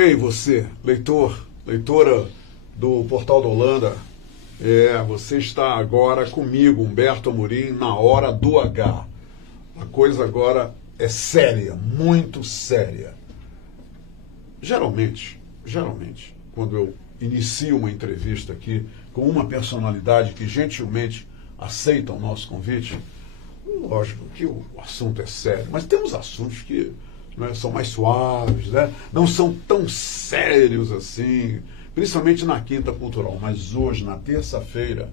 Ei, você, leitora do Portal da Holanda, você está agora comigo, Humberto Amorim, na Hora do H. A coisa agora é séria, muito séria. Geralmente, quando eu inicio uma entrevista aqui com uma personalidade que gentilmente aceita o nosso convite, lógico que o assunto é sério, mas temos assuntos que são mais suaves, né? Não são tão sérios assim, principalmente na Quinta Cultural. Mas hoje, na terça-feira,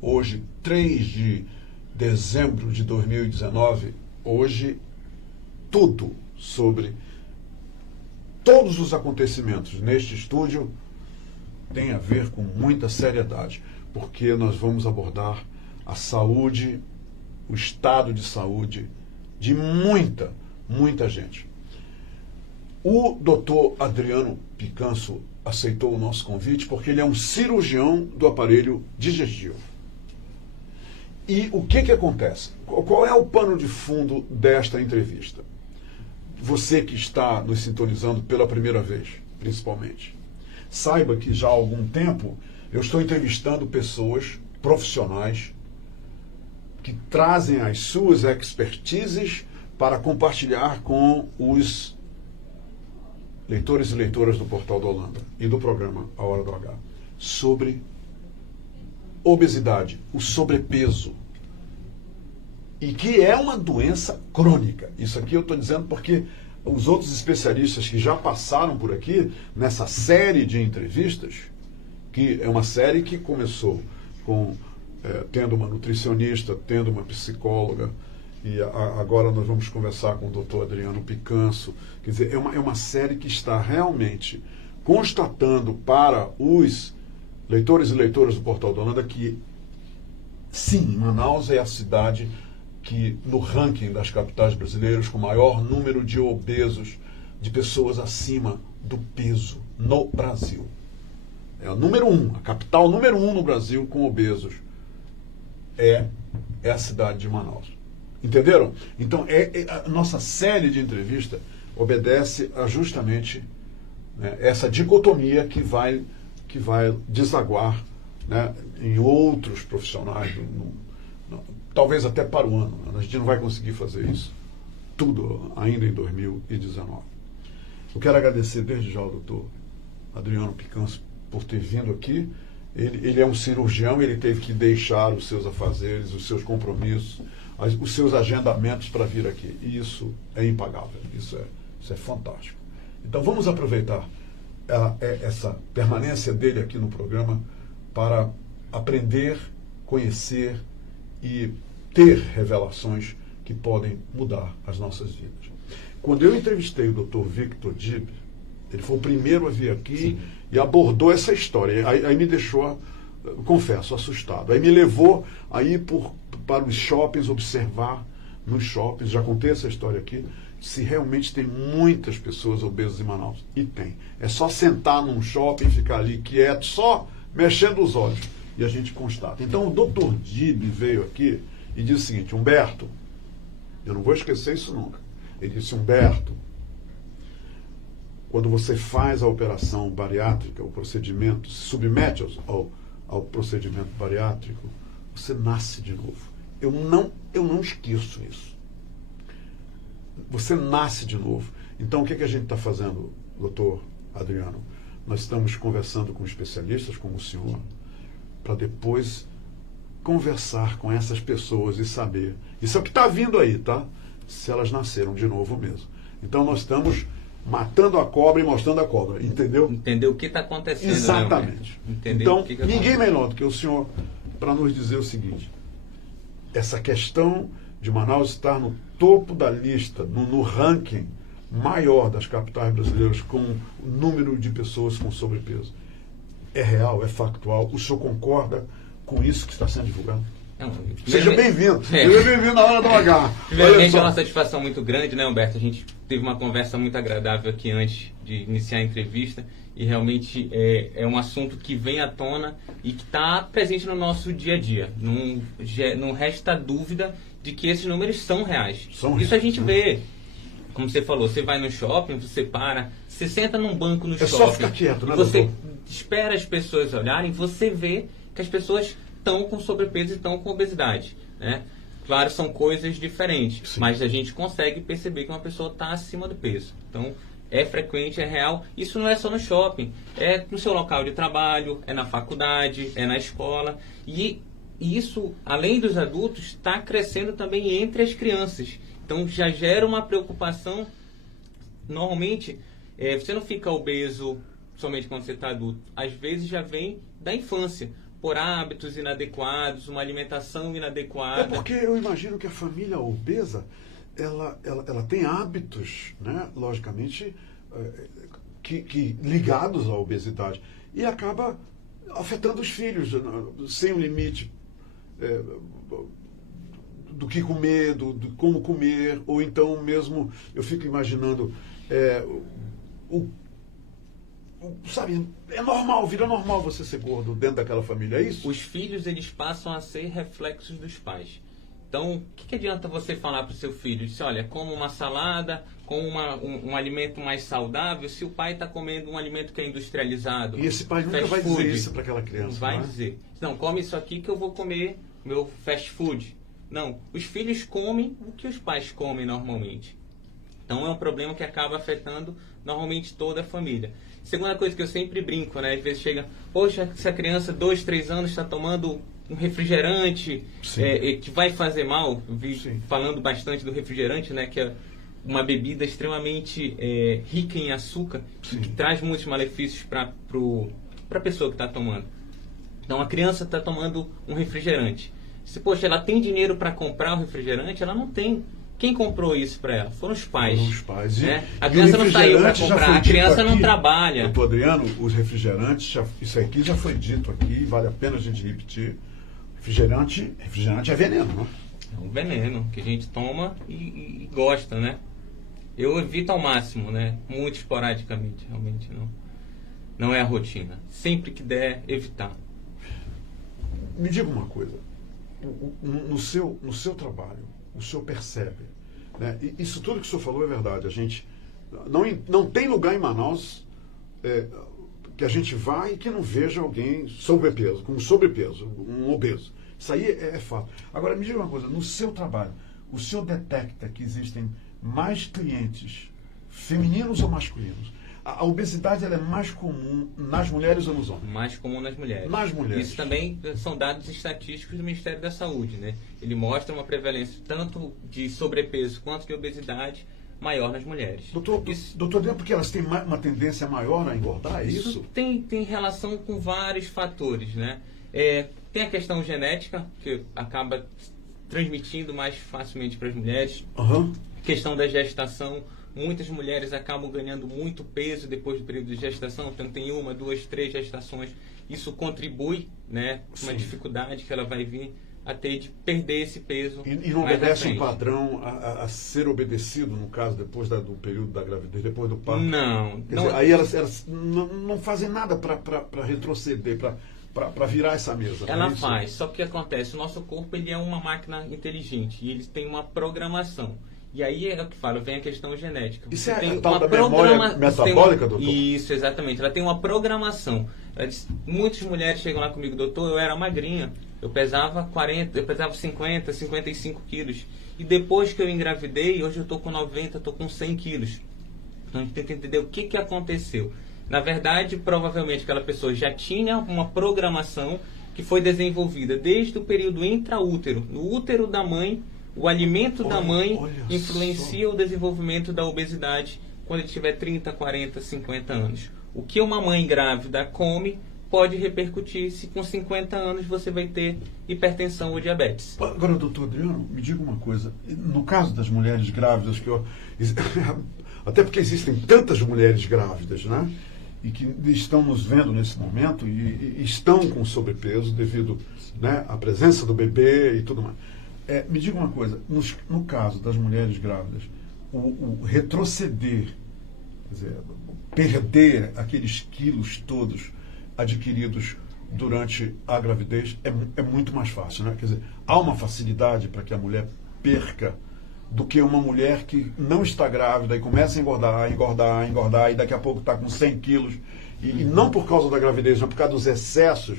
hoje, 3 de dezembro de 2019, hoje, tudo sobre todos os acontecimentos neste estúdio tem a ver com muita seriedade, porque nós vamos abordar a saúde, o estado de saúde de muita gente. O doutor Adriano Picanso aceitou o nosso convite porque ele é um cirurgião do aparelho digestivo. E o que acontece? Qual é o pano de fundo desta entrevista? Você que está nos sintonizando pela primeira vez, principalmente, saiba que já há algum tempo eu estou entrevistando pessoas profissionais que trazem as suas expertises para compartilhar com os leitores e leitoras do Portal da Holanda e do programa A Hora do H sobre obesidade, o sobrepeso, e que é uma doença crônica. Isso aqui eu estou dizendo porque os outros especialistas que já passaram por aqui nessa série de entrevistas, que é uma série que começou com tendo uma nutricionista, tendo uma psicóloga, e agora nós vamos conversar com o doutor Adriano Picanso. Quer dizer, é uma série que está realmente constatando para os leitores e leitoras do Portal da Holanda que, sim, Manaus é a cidade que, no ranking das capitais brasileiras, com maior número de obesos, de pessoas acima do peso no Brasil. É a número 1, a capital número 1 no Brasil com obesos é a cidade de Manaus. Entenderam? Então, a nossa série de entrevista obedece a justamente, né, essa dicotomia que vai desaguar, né, em outros profissionais, talvez até para o ano. A gente não vai conseguir fazer isso tudo ainda em 2019. Eu quero agradecer desde já ao doutor Adriano Picanso por ter vindo aqui. Ele é um cirurgião, ele teve que deixar os seus afazeres, os seus compromissos, os seus agendamentos para vir aqui. E isso é impagável, isso é fantástico. Então vamos aproveitar essa permanência dele aqui no programa para aprender, conhecer e ter revelações que podem mudar as nossas vidas. Quando eu entrevistei o Dr. Victor Dib, ele foi o primeiro a vir aqui. Sim. E abordou essa história. Aí me deixou, confesso, assustado. Aí me levou a ir para os shoppings, observar nos shoppings, já contei essa história aqui, se realmente tem muitas pessoas obesas em Manaus. E tem. É só sentar num shopping, ficar ali quieto, só mexendo os olhos. E a gente constata. Então o Dr. Dib veio aqui e disse o seguinte: Humberto, eu não vou esquecer isso nunca. Ele disse: Humberto, quando você faz a operação bariátrica, o procedimento, se submete ao procedimento bariátrico, você nasce de novo. Eu não esqueço isso. Você nasce de novo. Então, o que a gente está fazendo, doutor Adriano? Nós estamos conversando com especialistas como o senhor, para depois conversar com essas pessoas e saber. Isso é o que está vindo aí, tá? Se elas nasceram de novo mesmo. Então, nós estamos matando a cobra e mostrando a cobra, entendeu? Entendeu o que está acontecendo. Exatamente. Né? Então, ninguém melhor do que o senhor para nos dizer o seguinte: essa questão de Manaus estar no topo da lista, no ranking maior das capitais brasileiras com o número de pessoas com sobrepeso, é real, é factual? O senhor concorda com isso que está sendo divulgado? Não, seja bem-vindo. Seja bem-vindo na Hora do H. Primeiramente, é uma satisfação muito grande, né, Humberto? A gente teve uma conversa muito agradável aqui antes de iniciar a entrevista e realmente é um assunto que vem à tona e que está presente no nosso dia a dia. Não resta dúvida de que esses números são reais. Isso a gente vê. como você falou, você vai no shopping, você para, você senta num banco no É shopping. só ficar quieto, né, e você doutor? espera as pessoas olharem, você vê que as pessoas estão com sobrepeso e estão com obesidade, né? Claro, são coisas diferentes, Sim. mas a gente consegue perceber que uma pessoa está acima do peso. Então, é frequente, é real. Isso não é só no shopping, é no seu local de trabalho, é na faculdade, é na escola. E isso, além dos adultos, está crescendo também entre as crianças. Então, já gera uma preocupação. Normalmente, você não fica obeso somente quando você está adulto. Às vezes já vem da infância, por hábitos inadequados, uma alimentação inadequada. É porque eu imagino que a família obesa, ela tem hábitos, né, logicamente, que ligados à obesidade. E acaba afetando os filhos, sem um limite do que comer, do como comer, ou então mesmo, eu fico imaginando, sabe, é normal, vira normal você ser gordo dentro daquela família, é isso? Os filhos, eles passam a ser reflexos dos pais. Então, o que adianta você falar para o seu filho? Diz, olha, como uma salada, com um alimento mais saudável, se o pai está comendo um alimento que é industrializado. E esse pai nunca fast vai food, dizer isso para aquela criança. Não vai não é? dizer. Não, come isso aqui que eu vou comer meu fast food. Não, os filhos comem o que os pais comem normalmente. Então é um problema que acaba afetando normalmente toda a família. Segunda coisa que eu sempre brinco, né? Às vezes chega, poxa, essa criança, 2, 3 anos, está tomando um refrigerante que vai fazer mal. Eu vi falando bastante do refrigerante, né? Que é uma bebida extremamente rica em açúcar, que traz muitos malefícios para a pessoa que está tomando. Então a criança está tomando um refrigerante. Se, poxa, ela tem dinheiro para comprar o refrigerante, ela não tem. Quem comprou isso para ela? Foram os pais. Foram os pais. Né? A criança não saiu para comprar, a criança não trabalha. Doutor Adriano, os refrigerantes, isso aqui já foi dito aqui, vale a pena a gente repetir. Refrigerante é veneno, né? É um veneno que a gente toma e gosta, né? Eu evito ao máximo, né? Muito esporadicamente, realmente não é a rotina. Sempre que der, evitar. Me diga uma coisa. No seu trabalho, o senhor percebe, né? Isso tudo que o senhor falou é verdade. A gente não tem lugar em Manaus que a gente vá e que não veja alguém com sobrepeso, um obeso. Isso aí é fato. Agora, me diga uma coisa, no seu trabalho, o senhor detecta que existem mais clientes femininos ou masculinos? A obesidade ela é mais comum nas mulheres ou nos homens? Mais comum nas mulheres. Nas mulheres. Isso também são dados estatísticos do Ministério da Saúde, né? Ele mostra uma prevalência tanto de sobrepeso quanto de obesidade maior nas mulheres. Doutor, é porque elas têm uma tendência maior a engordar, é isso? Tem relação com vários fatores, né? Tem a questão genética, que acaba transmitindo mais facilmente para as mulheres. Uhum. Questão da gestação. Muitas mulheres acabam ganhando muito peso depois do período de gestação, então tem 1, 2, 3 gestações. Isso contribui, né, com uma dificuldade que ela vai vir a ter de perder esse peso. E não obedece um padrão a ser obedecido, no caso, depois do período da gravidez, depois do parto? Não. Dizer, aí elas não fazem nada para retroceder, para virar essa mesa. Ela faz, só que o que acontece? O nosso corpo ele é uma máquina inteligente e ele tem uma programação. E aí é o que falo, vem a questão genética. Isso é a tal da memória metabólica, doutor? Isso, exatamente. Ela tem uma programação. Muitas mulheres chegam lá comigo, doutor, eu era magrinha. Eu pesava 50, 55 quilos. E depois que eu engravidei, hoje eu estou com 90, estou com 100 quilos. Então a gente tem que entender o que aconteceu. Na verdade, provavelmente aquela pessoa já tinha uma programação que foi desenvolvida desde o período intraútero. No útero da mãe, o alimento da mãe influencia o desenvolvimento da obesidade quando ele tiver 30, 40, 50 anos. O que uma mãe grávida come pode repercutir se com 50 anos você vai ter hipertensão ou diabetes. Agora, doutor Adriano, me diga uma coisa. No caso das mulheres grávidas, até porque existem tantas mulheres grávidas, né? E que estão nos vendo nesse momento e estão com sobrepeso devido, né, à presença do bebê e tudo mais. Me diga uma coisa, no caso das mulheres grávidas, o retroceder, quer dizer, perder aqueles quilos todos adquiridos durante a gravidez é muito mais fácil, né? Quer dizer, há uma facilidade para que a mulher perca do que uma mulher que não está grávida e começa a engordar, engordar, engordar, e daqui a pouco está com 100 quilos, e não por causa da gravidez, mas por causa dos excessos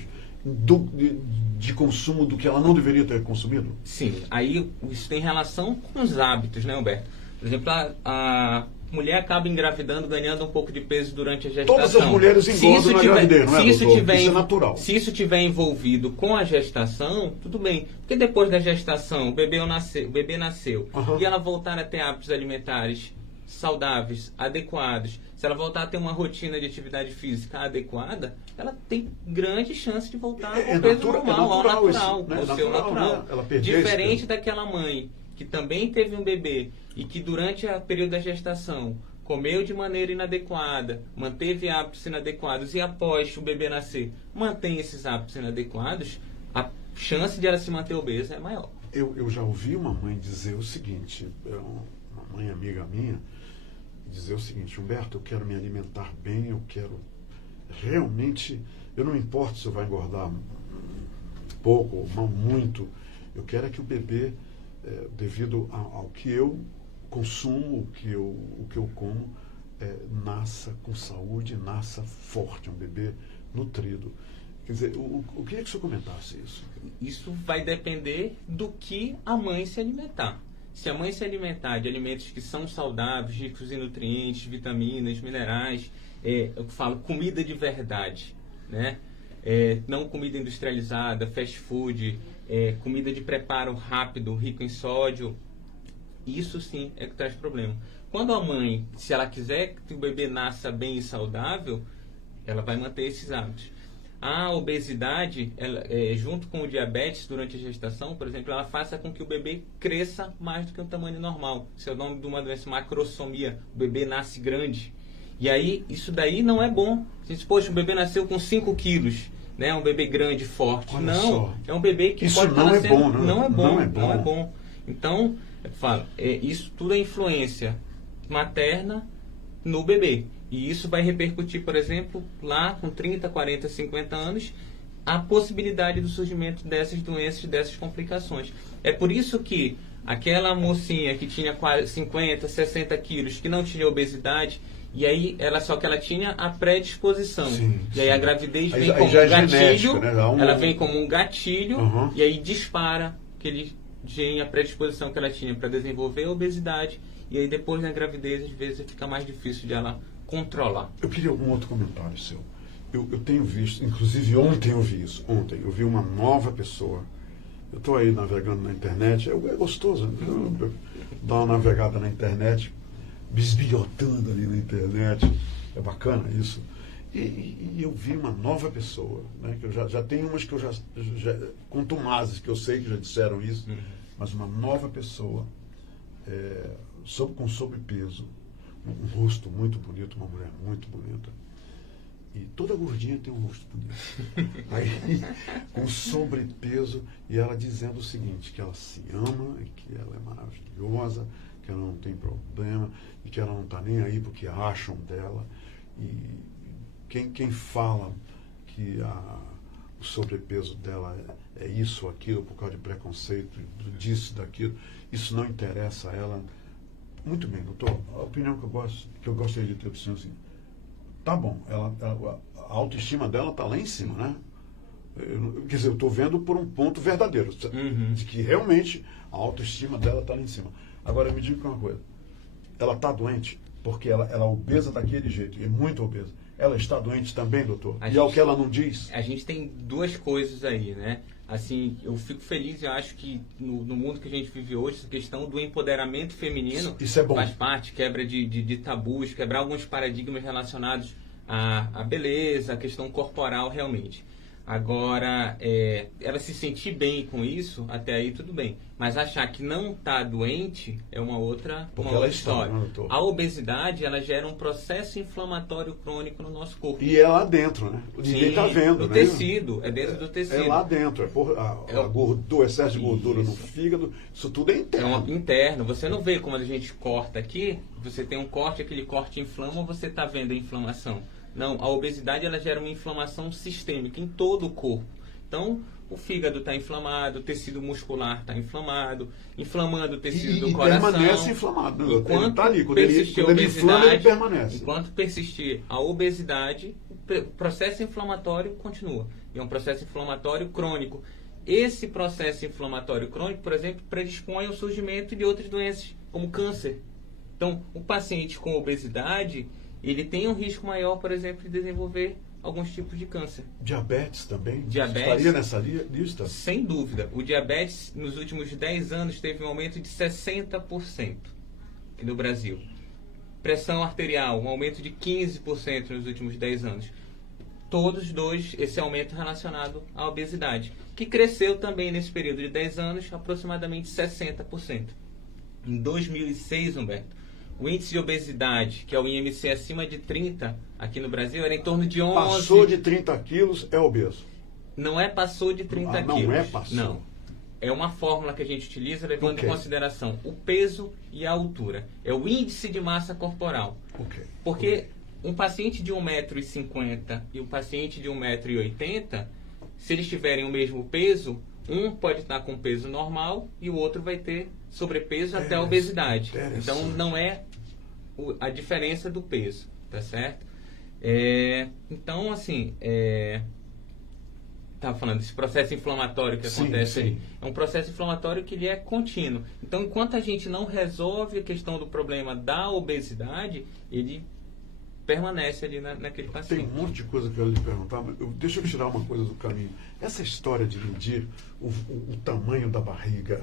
de consumo do que ela não deveria ter consumido? Sim, aí isso tem relação com os hábitos, né, Humberto? Por exemplo, a mulher acaba engravidando, ganhando um pouco de peso durante a gestação. Todas as mulheres engordam na gravidez, não é, doutor? Isso é natural. Se isso tiver envolvido com a gestação, tudo bem. Porque depois da gestação, o bebê nasceu, e ela voltar a ter hábitos alimentares saudáveis, adequados, se ela voltar a ter uma rotina de atividade física adequada, ela tem grande chance de voltar ao peso normal, ao natural, ao seu natural. Né? Diferente daquela mãe que também teve um bebê e que durante o período da gestação comeu de maneira inadequada, manteve hábitos inadequados e após o bebê nascer mantém esses hábitos inadequados, a chance de ela se manter obesa é maior. Eu já ouvi uma mãe dizer o seguinte, uma mãe amiga minha, dizer o seguinte: Humberto, eu quero me alimentar bem, eu quero realmente, eu não me importo se eu vai engordar pouco ou muito, eu quero é que o bebê, devido ao que eu consumo, o que eu como, nasça com saúde, nasça forte, um bebê nutrido. Quer dizer, eu queria que o senhor comentasse isso. Isso vai depender do que a mãe se alimentar. Se a mãe se alimentar de alimentos que são saudáveis, ricos em nutrientes, vitaminas, minerais, eu falo comida de verdade, né? Não comida industrializada, fast food, comida de preparo rápido, rico em sódio, isso sim é que traz problema. Quando a mãe, se ela quiser que o bebê nasça bem e saudável, ela vai manter esses hábitos. A obesidade, junto com o diabetes durante a gestação, por exemplo, ela faça com que o bebê cresça mais do que o tamanho normal. Isso é o nome de uma doença, macrosomia. O bebê nasce grande. E aí, isso daí não é bom. Você diz, poxa, o bebê nasceu com 5 quilos, né? Um bebê grande, forte. Olha não, só. é um bebê que isso pode não nascer... é bom, né? Não é bom, não é bom. Não é bom. Então, eu falo, isso tudo é influência materna no bebê. E isso vai repercutir, por exemplo, lá com 30, 40, 50 anos, a possibilidade do surgimento dessas doenças, dessas complicações. É por isso que aquela mocinha que tinha 50, 60 quilos, que não tinha obesidade, e aí só que ela tinha a predisposição. Sim, e aí a gravidez vem como um gatilho, gatilho, né? ela vem como um gatilho, Uhum. e aí dispara aquele gene, a predisposição que ela tinha para desenvolver a obesidade, e aí depois na gravidez, às vezes, fica mais difícil de ela controlar. Eu queria algum outro comentário seu. Eu tenho visto, inclusive ontem eu vi isso. Ontem eu vi uma nova pessoa. Eu estou aí navegando na internet. É gostoso dar uma navegada na internet, bisbilhotando ali na internet. É bacana isso. E eu vi uma nova pessoa, né, que eu já tenho umas que eu já contumazes, que eu sei que já disseram isso, mas uma nova pessoa com sobrepeso, um rosto muito bonito, uma mulher muito bonita. E toda gordinha tem um rosto bonito. Aí, com sobrepeso, e ela dizendo o seguinte, que ela se ama, e que ela é maravilhosa, que ela não tem problema, e que ela não está nem aí porque acham dela. E quem fala que o sobrepeso dela é isso ou aquilo, por causa de preconceito, disso, daquilo, isso não interessa a ela. Muito bem, doutor, a opinião que eu gostaria de ter do senhor, assim, tá bom, a autoestima dela está lá em cima, né? Quer dizer, eu estou vendo por um ponto verdadeiro, de que realmente a autoestima dela está lá em cima. Agora, me diga uma coisa, ela está doente porque ela é obesa daquele jeito, é muito obesa. Ela está doente também, doutor? É o que ela não diz? A gente tem duas coisas aí, né? Assim, eu fico feliz, eu acho que no mundo que a gente vive hoje, essa questão do empoderamento feminino isso é bom. Faz parte, quebra de tabus, quebrar alguns paradigmas relacionados à beleza, à questão corporal realmente. Agora, ela se sentir bem com isso, até aí tudo bem. Mas achar que não está doente é uma outra história. A obesidade, ela gera um processo inflamatório crônico no nosso corpo. E é lá dentro, né? Ninguém está vendo, no né? tecido, é dentro do tecido. É lá dentro, o excesso de gordura no fígado, isso tudo é interno. É interno. Você não vê como a gente corta aqui, você tem um corte, aquele corte inflama, você está vendo a inflamação. Não, a obesidade ela gera uma inflamação sistêmica em todo o corpo. Então, o fígado está inflamado, o tecido muscular está inflamado, inflamando o tecido do coração. Permanece inflamado. Né? Enquanto Ele tá ali. Quando persistir ele inflama, ele permanece. Enquanto persistir a obesidade, o processo inflamatório continua. E é um processo inflamatório crônico. Esse processo inflamatório crônico, por exemplo, predispõe ao surgimento de outras doenças, como câncer. Então, o paciente com obesidade, ele tem um risco maior, por exemplo, de desenvolver alguns tipos de câncer. Diabetes também? Diabetes, estaria nessa lista? Sem dúvida. O diabetes, nos últimos 10 anos, teve um aumento de 60% aqui no Brasil. Pressão arterial, um aumento de 15% nos últimos 10 anos. Todos dois, esse aumento relacionado à obesidade, que cresceu também nesse período de 10 anos, aproximadamente 60%. Em 2006, Humberto, o índice de obesidade, que é o IMC acima de 30, aqui no Brasil, era em torno de 11... Passou de 30 quilos, é obeso. Não é passou de 30 quilos. Não é passou? Não. É uma fórmula que a gente utiliza levando em consideração o peso e a altura. É o índice de massa corporal. Porque um paciente de 1,50 m e um paciente de 1,80 m, se eles tiverem o mesmo peso, um pode estar com peso normal e o outro vai ter sobrepeso até a obesidade. Então, não é a diferença do peso, tá certo? Então, assim, estava falando desse processo inflamatório que acontece aí. É um processo inflamatório que ele é contínuo. Então, enquanto a gente não resolve a questão do problema da obesidade, ele permanece ali naquele paciente. Tem um monte de coisa que eu ia lhe perguntar, mas deixa eu tirar uma coisa do caminho. Essa história de medir o tamanho da barriga,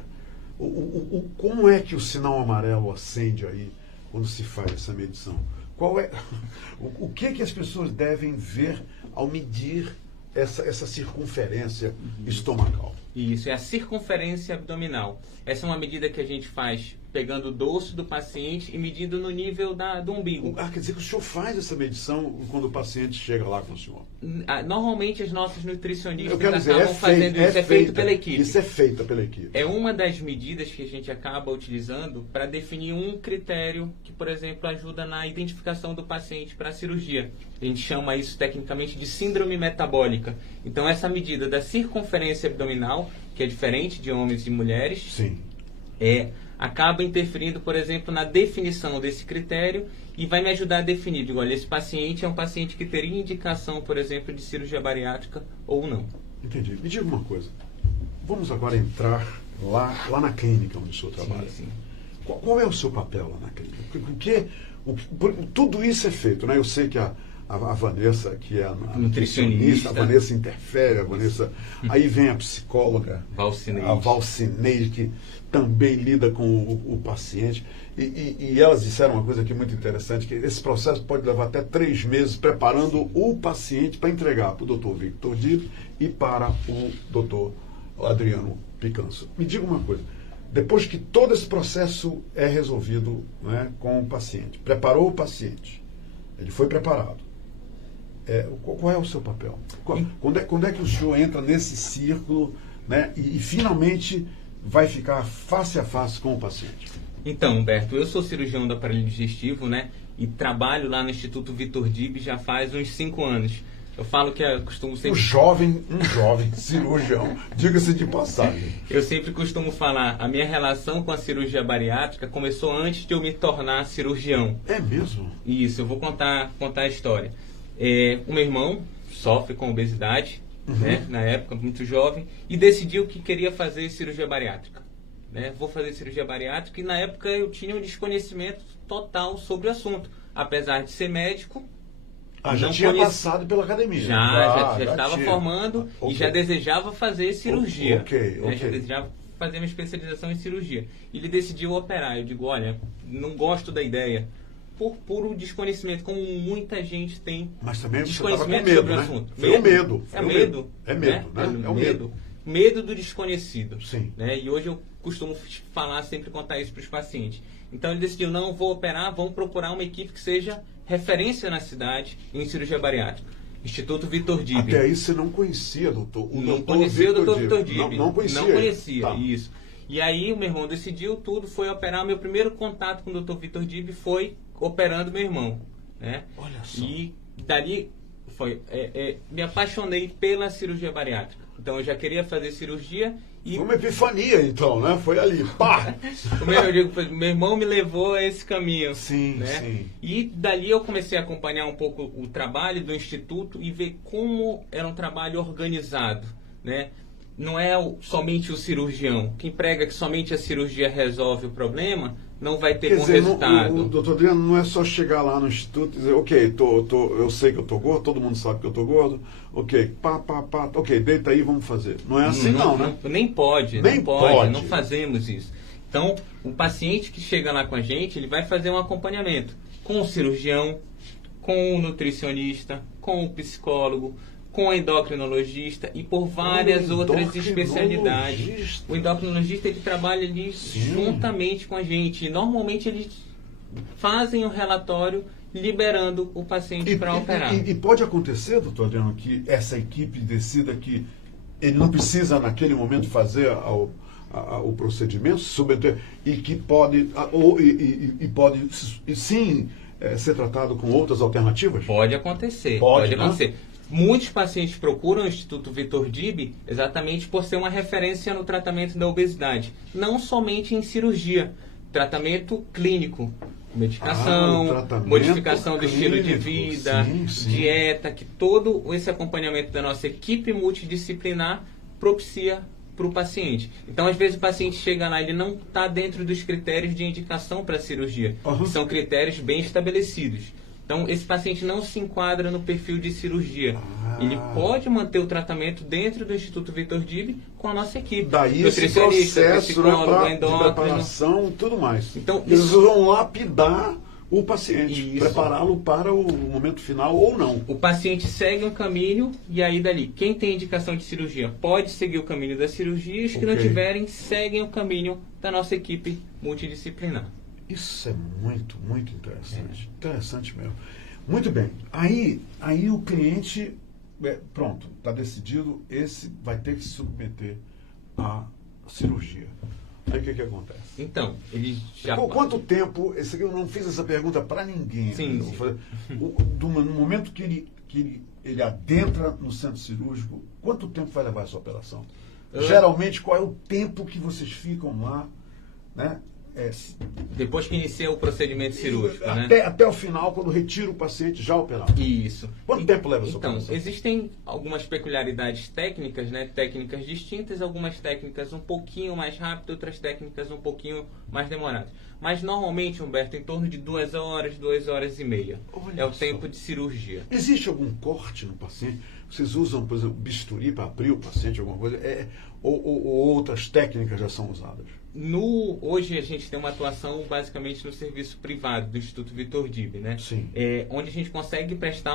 como é que o sinal amarelo acende aí quando se faz essa medição? Qual é o que as pessoas devem ver ao medir essa circunferência estomacal? Isso, é a circunferência abdominal. Essa é uma medida que a gente faz pegando o dorso do paciente e medindo no nível do umbigo. Quer dizer que o senhor faz essa medição quando o paciente chega lá com o senhor? Normalmente, os nossos nutricionistas acabam fazendo isso. É feito pela equipe. Isso é feito pela equipe. É uma das medidas que a gente acaba utilizando para definir um critério que, por exemplo, ajuda na identificação do paciente para a cirurgia. A gente chama isso tecnicamente de síndrome metabólica. Então, essa medida da circunferência abdominal, que é diferente de homens e mulheres, sim, acaba interferindo, por exemplo, na definição desse critério e vai me ajudar a definir, olha, esse paciente é um paciente que teria indicação, por exemplo, de cirurgia bariátrica ou não. Entendi. Me diga uma coisa. Vamos agora entrar lá na clínica onde o senhor trabalha. Sim. Qual é o seu papel lá na clínica? Tudo isso é feito, né? Eu sei que a Vanessa, que é a nutricionista, a Vanessa interfere, a Vanessa... Aí vem a psicóloga, a Valcineide, que também lida com o paciente. E elas disseram uma coisa aqui muito interessante, que esse processo pode levar até 3 meses preparando o paciente para entregar para o doutor Victor Dib e para o doutor Adriano Picanso. Me diga uma coisa, depois que todo esse processo é resolvido, né, com o paciente, preparou o paciente, ele foi preparado, qual é o seu papel? Quando é que o senhor entra nesse círculo, né, e finalmente vai ficar face a face com o paciente? Então, Humberto, eu sou cirurgião do aparelho digestivo, né, e trabalho lá no Instituto Victor Dib já faz uns 5 anos. Eu falo que eu costumo sempre... Um jovem cirurgião, diga-se de passagem. Eu sempre costumo falar, a minha relação com a cirurgia bariátrica começou antes de eu me tornar cirurgião. É mesmo? Isso, eu vou contar a história. O meu irmão sofre com obesidade, né, na época, muito jovem, e decidiu que queria fazer cirurgia bariátrica. Né? Vou fazer cirurgia bariátrica, e na época eu tinha um desconhecimento total sobre o assunto. Apesar de ser médico... já tinha passado pela academia. Já estava formando e já desejava fazer cirurgia. Já desejava fazer uma especialização em cirurgia. E ele decidiu operar. Eu digo, olha, não gosto da ideia. Por puro desconhecimento, como muita gente tem. Mas também desconhecimento medo, sobre né? o assunto. Foi o medo. É medo. É medo, né? É o medo. Medo do desconhecido. Sim. Né? E hoje eu costumo falar, sempre contar isso para os pacientes. Então ele decidiu, não vou operar, vamos procurar uma equipe que seja referência na cidade em cirurgia bariátrica. Instituto Victor Dib. Até aí você não conhecia, doutor? Não conhecia o doutor Victor Dib. Não conhecia. Não conhecia, tá. Isso. E aí o meu irmão decidiu tudo, foi operar. Meu primeiro contato com o doutor Victor Dib foi operando meu irmão. Né? Olha só. E dali me apaixonei pela cirurgia bariátrica. então eu já queria fazer cirurgia. E foi uma epifania, então, né? Foi ali, pá! eu digo, meu irmão me levou a esse caminho. Sim, né? sim. E dali eu comecei a acompanhar um pouco o trabalho do Instituto e ver como era um trabalho organizado, né? Não é somente o cirurgião. Quem prega que somente a cirurgia resolve o problema, não vai ter Quer bom dizer, resultado. o doutor Adriano, não é só chegar lá no instituto e dizer, ok, eu sei que eu tô gordo, todo mundo sabe que eu tô gordo, ok, ok, deita aí, vamos fazer. Não é assim não, né? Nem pode, Nem não pode, pode. não fazemos isso. Então, o paciente que chega lá com a gente, ele vai fazer um acompanhamento com o cirurgião, com o nutricionista, com o psicólogo, com o endocrinologista e por várias outras especialidades. O endocrinologista, ele trabalha ali juntamente com a gente. Normalmente eles fazem um relatório liberando o paciente para operar. E pode acontecer, doutor Adriano, que essa equipe decida que ele não precisa naquele momento fazer o procedimento, e que pode, pode sim ser tratado com outras alternativas? Pode acontecer. Pode acontecer. Muitos pacientes procuram o Instituto Vitor Dibbe exatamente por ser uma referência no tratamento da obesidade. Não somente em cirurgia, tratamento clínico, medicação, modificação do estilo de vida, dieta, que todo esse acompanhamento da nossa equipe multidisciplinar propicia para o paciente. Então, às vezes, o paciente chega lá e ele não está dentro dos critérios de indicação para a cirurgia, que são critérios bem estabelecidos. Então, esse paciente não se enquadra no perfil de cirurgia. Ele pode manter o tratamento dentro do Instituto Vitor Dibbe com a nossa equipe. Daí nutricionista, esse processo, psicólogo, de endócrino. preparação, tudo mais. Então, eles vão lapidar o paciente, Isso. prepará-lo para o momento final ou não. O paciente segue um caminho e aí dali, quem tem indicação de cirurgia pode seguir o caminho da cirurgia e os que não tiverem, seguem o caminho da nossa equipe multidisciplinar. Isso é muito, muito interessante. Interessante mesmo. Muito bem. Aí o cliente, pronto, está decidido, esse vai ter que se submeter à cirurgia. Aí o que acontece? Então, ele já... Por quanto tempo, esse aqui eu não fiz essa pergunta para ninguém. Sim, né? No momento que ele adentra no centro cirúrgico, quanto tempo vai levar essa operação? Geralmente, qual é o tempo que vocês ficam lá, né? Depois que inicia o procedimento cirúrgico, né? Até o final, quando retira o paciente já operado. Isso. Quanto tempo leva essa operação? Então, existem algumas peculiaridades técnicas, né? Técnicas distintas, algumas técnicas um pouquinho mais rápidas, outras técnicas um pouquinho mais demoradas. Mas normalmente, Humberto, em torno de 2 horas, 2 horas e meia. É o tempo de cirurgia. Existe algum corte no paciente? Vocês usam, por exemplo, bisturi para abrir o paciente, alguma coisa? Ou outras técnicas já são usadas? Hoje a gente tem uma atuação basicamente no serviço privado do Instituto Vitor Dibbe, né? Sim. Onde a gente consegue prestar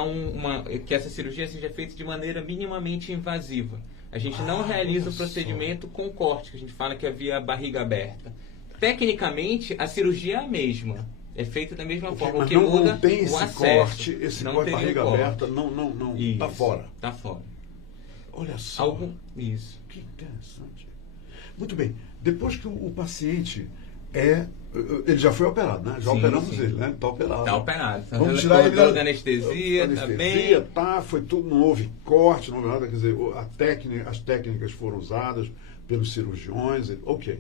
que essa cirurgia seja feita de maneira minimamente invasiva. A gente não realiza o procedimento com corte, que a gente fala que é via barriga aberta. Tecnicamente, a cirurgia é a mesma. É feita da mesma forma. Mas o que muda não tem esse o acesso. corte, esse não corte barriga corte. aberta, não está fora. Está fora. Olha só. Isso. Que interessante. Muito bem. Depois que o paciente ele já foi operado, né? Já operamos ele, né? Está operado. Está operado. Vamos tirar ele da anestesia, está bem. Foi tudo, não houve corte, não houve nada, quer dizer, as técnicas foram usadas pelos cirurgiões, ok.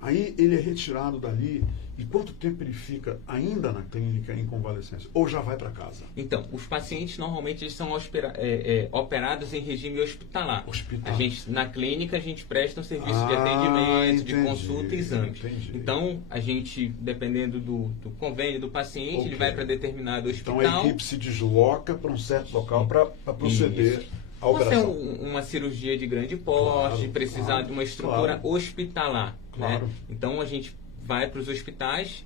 Aí ele é retirado dali, e quanto tempo ele fica ainda na clínica em convalescência? Ou já vai para casa? Então, os pacientes normalmente eles são operados em regime hospitalar. Na clínica a gente presta um serviço de atendimento, de consulta e exames. Então, a gente, dependendo do convênio do paciente, ele vai para determinado hospital. Então a equipe se desloca para um certo local para proceder à operação. Pode ser uma cirurgia de grande porte, precisar de uma estrutura hospitalar. Claro. Né? Então a gente vai para os hospitais,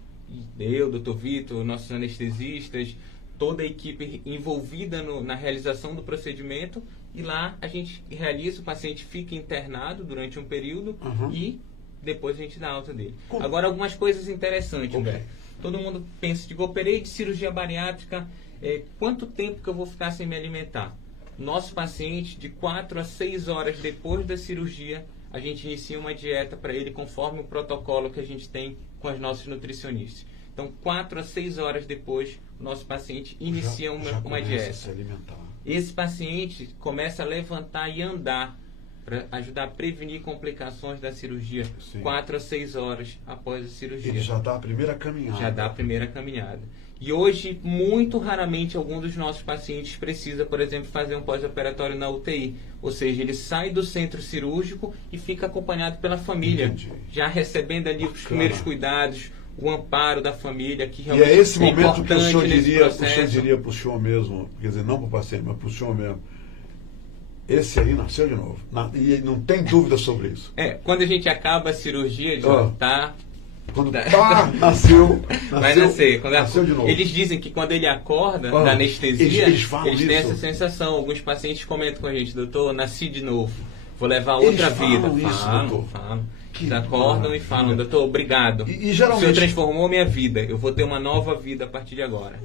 eu, doutor Vitor, nossos anestesistas, toda a equipe envolvida na realização do procedimento, e lá a gente realiza, o paciente fica internado durante um período e depois a gente dá alta dele. Agora, algumas coisas interessantes, Humberto. Todo mundo pensa, operei de cirurgia bariátrica, quanto tempo que eu vou ficar sem me alimentar? Nosso paciente, de 4 a 6 horas depois da cirurgia, a gente inicia uma dieta para ele conforme o protocolo que a gente tem com os nossos nutricionistas. Então, 4 a 6 horas depois, o nosso paciente inicia uma dieta. Se alimentar. Esse paciente começa a levantar e andar para ajudar a prevenir complicações da cirurgia. Sim. 4 a 6 horas após a cirurgia. Ele já dá a primeira caminhada. Já dá a primeira caminhada. E hoje, muito raramente, algum dos nossos pacientes precisa, por exemplo, fazer um pós-operatório na UTI. Ou seja, ele sai do centro cirúrgico e fica acompanhado pela família. Entendi. Já recebendo ali os primeiros cuidados, o amparo da família, que E realmente é esse momento que o senhor nesse diria processo. para o senhor mesmo, quer dizer, não para o paciente, mas para o senhor mesmo. Esse aí nasceu de novo. E não tem dúvida sobre isso. Quando a gente acaba a cirurgia, tá... Quando nasceu Vai nascer. Nasceu de novo. Eles dizem que quando ele acorda da anestesia, eles falam eles têm isso. essa sensação. Alguns pacientes comentam com a gente: doutor, nasci de novo, vou levar outra Eles vida. falam isso, doutor. Falam. Que Eles acordam maravilha. e falam: doutor, obrigado. E geralmente- O senhor transformou minha vida, eu vou ter uma nova vida a partir de agora.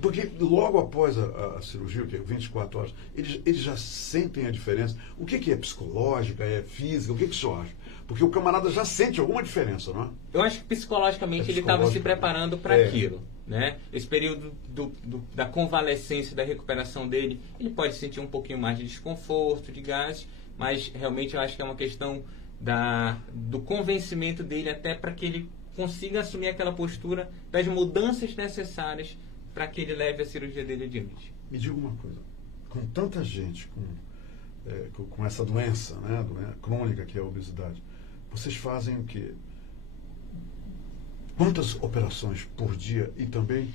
Porque logo após a cirurgia, que é 24 horas, eles já sentem a diferença. O que é psicológica, é física? O que o senhor acha? Porque o camarada já sente alguma diferença, não é? Eu acho que psicologicamente ele estava se preparando para aquilo. Né? Esse período da convalescência, da recuperação dele, ele pode sentir um pouquinho mais de desconforto, de gases, mas realmente eu acho que é uma questão do convencimento dele até para que ele consiga assumir aquela postura das mudanças necessárias para que ele leve a cirurgia dele adiante. Me diga uma coisa, com tanta gente com essa doença, né, crônica que é a obesidade, vocês fazem o quê? Quantas operações por dia? E também,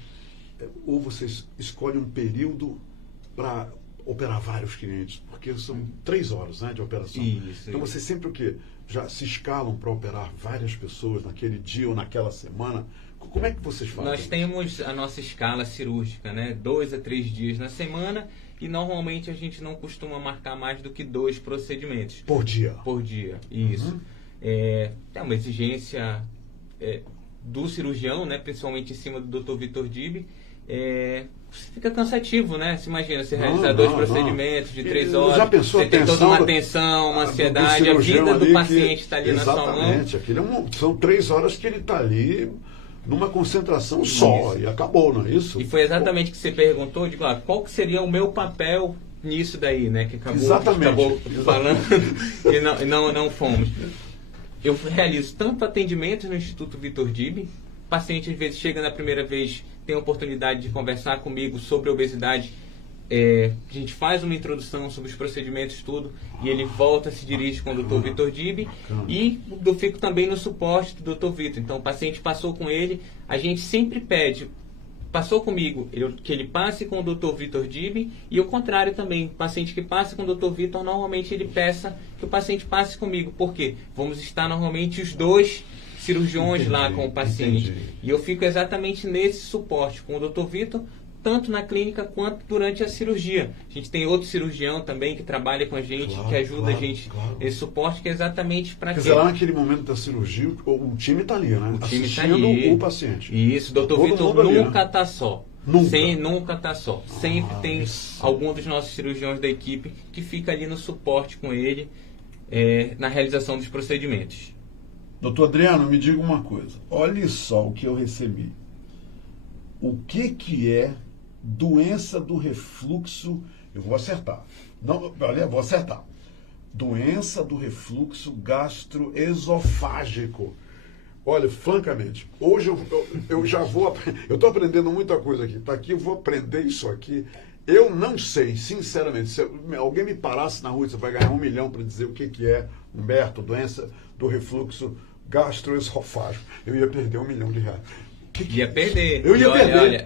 ou vocês escolhem um período para operar vários clientes? Porque são 3 horas, né, de operação. Isso, então vocês sempre o quê? Já se escalam para operar várias pessoas naquele dia ou naquela semana? Como é que vocês fazem? Nós temos a nossa escala cirúrgica, né? 2 a 3 dias na semana, e normalmente a gente não costuma marcar mais do que 2 procedimentos. Por dia? Por dia, isso. É uma exigência do cirurgião, né? Principalmente em cima do Dr. Vitor Dib. Fica cansativo, né? Você imagina, você realizar 2 procedimentos de 3 horas, já pensou você tem toda uma tensão, uma ansiedade, a vida do paciente está ali na sua mão. Exatamente, são 3 horas que ele está ali numa concentração só, e acabou, não é isso? E foi exatamente o que você perguntou, digo, qual que seria o meu papel nisso daí, né? Que acabou falando e não fomos. Eu realizo tanto atendimentos no Instituto Vitor Dib, o paciente às vezes chega na primeira vez, tem a oportunidade de conversar comigo sobre obesidade, a gente faz uma introdução sobre os procedimentos, tudo, e ele volta, se dirige com o Dr. Vitor Dib, e eu fico também no suporte do Dr. Vitor. Então o paciente passou com ele, a gente sempre pede, passou comigo, que ele passe com o Dr. Vitor Dib, e o contrário também, o paciente que passa com o Dr. Vitor, normalmente ele peça que o paciente passe comigo, porque vamos estar normalmente os 2 cirurgiões lá com o paciente. Entendi. E eu fico exatamente nesse suporte com o Dr. Vitor, tanto na clínica quanto durante a cirurgia. A gente tem outro cirurgião também que trabalha com a gente, que ajuda a gente nesse suporte, que é exatamente para Quer dizer, lá naquele momento da cirurgia, o time está ali, né? O time está assistindo ali. o paciente. Isso, o Dr. Todo Vitor mundo ali, nunca né? está só. Nunca? Nunca está só. Sempre tem isso. algum dos nossos cirurgiões da equipe que fica ali no suporte com ele na realização dos procedimentos. Doutor Adriano, me diga uma coisa. Olha só o que eu recebi. O que é doença do refluxo... Eu vou acertar. Não, olha, vou acertar. Doença do refluxo gastroesofágico. Olha, francamente, hoje eu já vou... Eu estou aprendendo muita coisa aqui. Está aqui, eu vou aprender isso aqui. Eu não sei, sinceramente, se alguém me parasse na rua, você vai ganhar 1 milhão para dizer o que é, Humberto, doença do refluxo gastroesofágico. Eu ia perder R$1 milhão. Ia perder. Eu ia perder. Olha,